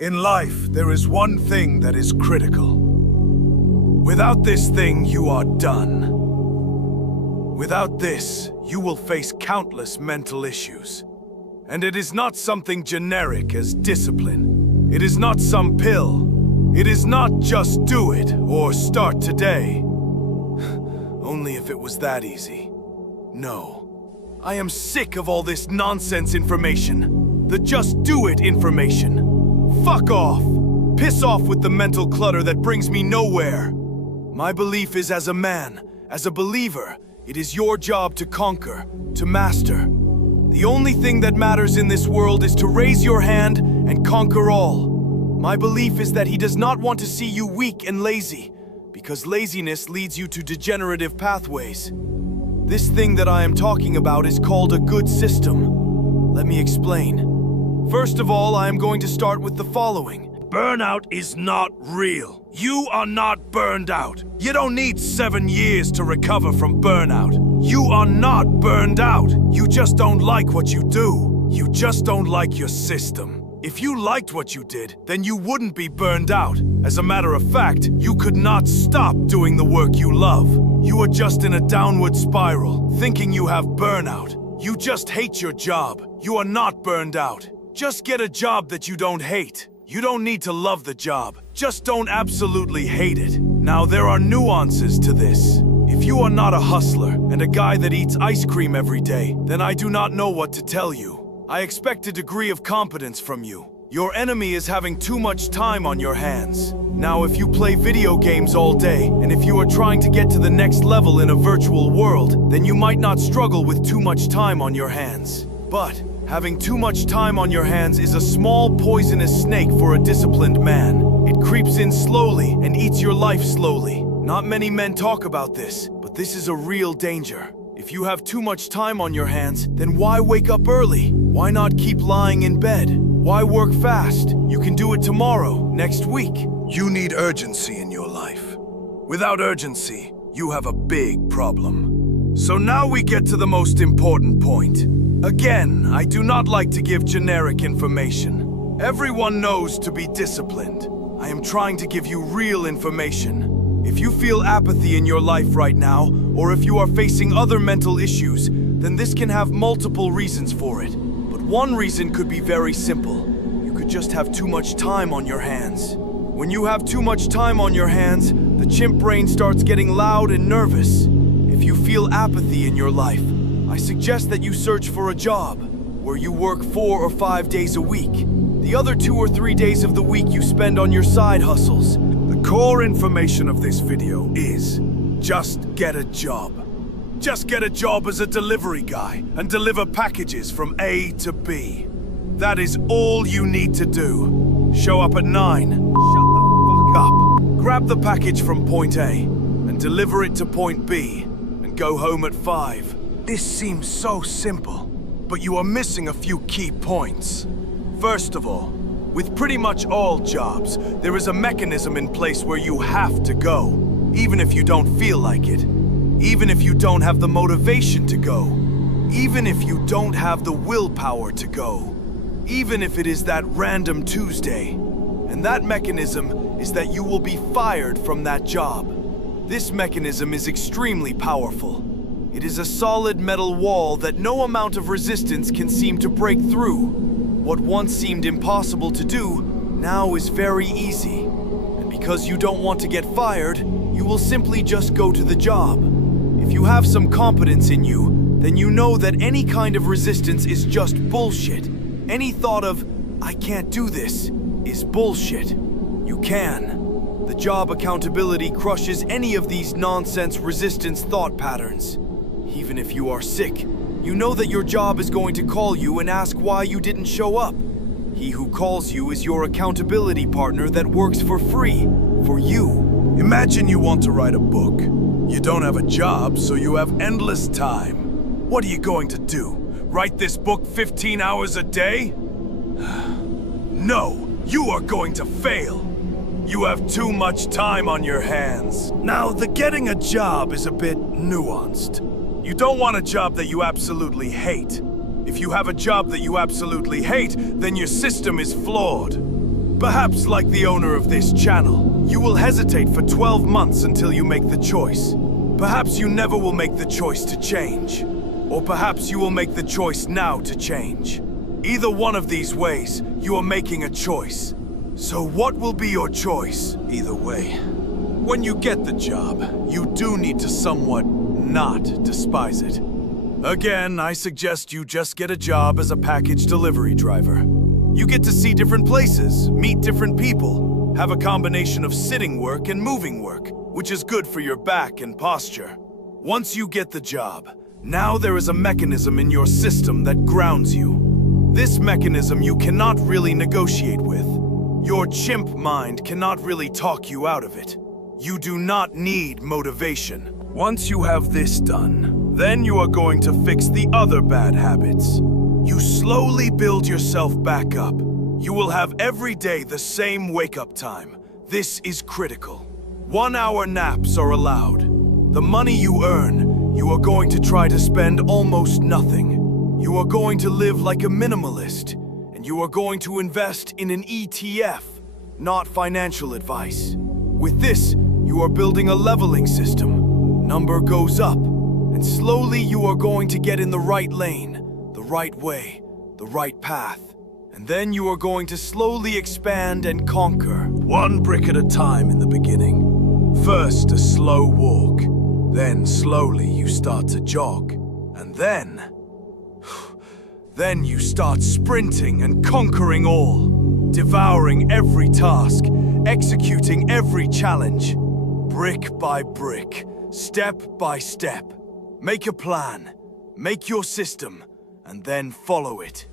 In life, there is one thing that is critical. Without this thing, you are done. Without this, you will face countless mental issues. And it is not something generic as discipline. It is not some pill. It is not just do it or start today. Only if it was that easy. No. I am sick of all this nonsense information. The just do it information. Fuck off! Piss off with the mental clutter that brings me nowhere. My belief is as a man, as a believer, it is your job to conquer, to master. The only thing that matters in this world is to raise your hand and conquer all. My belief is that he does not want to see you weak and lazy, because laziness leads you to degenerative pathways. This thing that I am talking about is called a good system. Let me explain. First of all, I am going to start with the following. Burnout is not real. You are not burned out. You don't need 7 years to recover from burnout. You are not burned out. You just don't like what you do. You just don't like your system. If you liked what you did, then you wouldn't be burned out. As a matter of fact, you could not stop doing the work you love. You are just in a downward spiral, thinking you have burnout. You just hate your job. You are not burned out. Just get a job that you don't hate. You don't need to love the job. Just don't absolutely hate it. Now, there are nuances to this. If you are not a hustler and a guy that eats ice cream every day, then I do not know what to tell you. I expect a degree of competence from you. Your enemy is having too much time on your hands. Now, if you play video games all day, and if you are trying to get to the next level in a virtual world, then you might not struggle with too much time on your hands. But having too much time on your hands is a small poisonous snake for a disciplined man. It creeps in slowly and eats your life slowly. Not many men talk about this, but this is a real danger. If you have too much time on your hands, then why wake up early? Why not keep lying in bed? Why work fast? You can do it tomorrow, next week. You need urgency in your life. Without urgency, you have a big problem. So now we get to the most important point. Again, I do not like to give generic information. Everyone knows to be disciplined. I am trying to give you real information. If you feel apathy in your life right now, or if you are facing other mental issues, then this can have multiple reasons for it. But one reason could be very simple. You could just have too much time on your hands. When you have too much time on your hands, the chimp brain starts getting loud and nervous. If you feel apathy in your life, I suggest that you search for a job where you work 4 or 5 days a week. The other 2 or 3 days of the week you spend on your side hustles. The core information of this video is just get a job. Just get a job as a delivery guy and deliver packages from A to B. That is all you need to do. Show up at 9, shut the fuck up, grab the package from point A and deliver it to point B and go home at 5. This seems so simple, but you are missing a few key points. First of all, with pretty much all jobs, there is a mechanism in place where you have to go, even if you don't feel like it, even if you don't have the motivation to go, even if you don't have the willpower to go, even if it is that random Tuesday. And that mechanism is that you will be fired from that job. This mechanism is extremely powerful. It is a solid metal wall that no amount of resistance can seem to break through. What once seemed impossible to do, now is very easy. And because you don't want to get fired, you will simply just go to the job. If you have some competence in you, then you know that any kind of resistance is just bullshit. Any thought of, I can't do this, is bullshit. You can. The job accountability crushes any of these nonsense resistance thought patterns. Even if you are sick, you know that your job is going to call you and ask why you didn't show up. He who calls you is your accountability partner that works for free, for you. Imagine you want to write a book. You don't have a job, so you have endless time. What are you going to do? Write this book 15 hours a day? No, you are going to fail. You have too much time on your hands. Now, the getting a job is a bit nuanced. You don't want a job that you absolutely hate. If you have a job that you absolutely hate, then your system is flawed. Perhaps like the owner of this channel, you will hesitate for 12 months until you make the choice. Perhaps you never will make the choice to change. Or perhaps you will make the choice now to change. Either one of these ways, you are making a choice. So what will be your choice? Either way, when you get the job, you do need to somewhat not despise it. Again, I suggest you just get a job as a package delivery driver. You get to see different places, meet different people, have a combination of sitting work and moving work, which is good for your back and posture. Once you get the job, now there is a mechanism in your system that grounds you. This mechanism you cannot really negotiate with. Your chimp mind cannot really talk you out of it. You do not need motivation. Once you have this done, then you are going to fix the other bad habits. You slowly build yourself back up. You will have every day the same wake-up time. This is critical. 1-hour naps are allowed. The money you earn, you are going to try to spend almost nothing. You are going to live like a minimalist, and you are going to invest in an ETF, not financial advice. With this, you are building a leveling system. Number goes up, and slowly you are going to get in the right lane, the right way, the right path. And then you are going to slowly expand and conquer, one brick at a time in the beginning. First, a slow walk. Then slowly you start to jog. And then you start sprinting and conquering all. Devouring every task, executing every challenge. Brick by brick, step by step. Make a plan, make your system, and then follow it.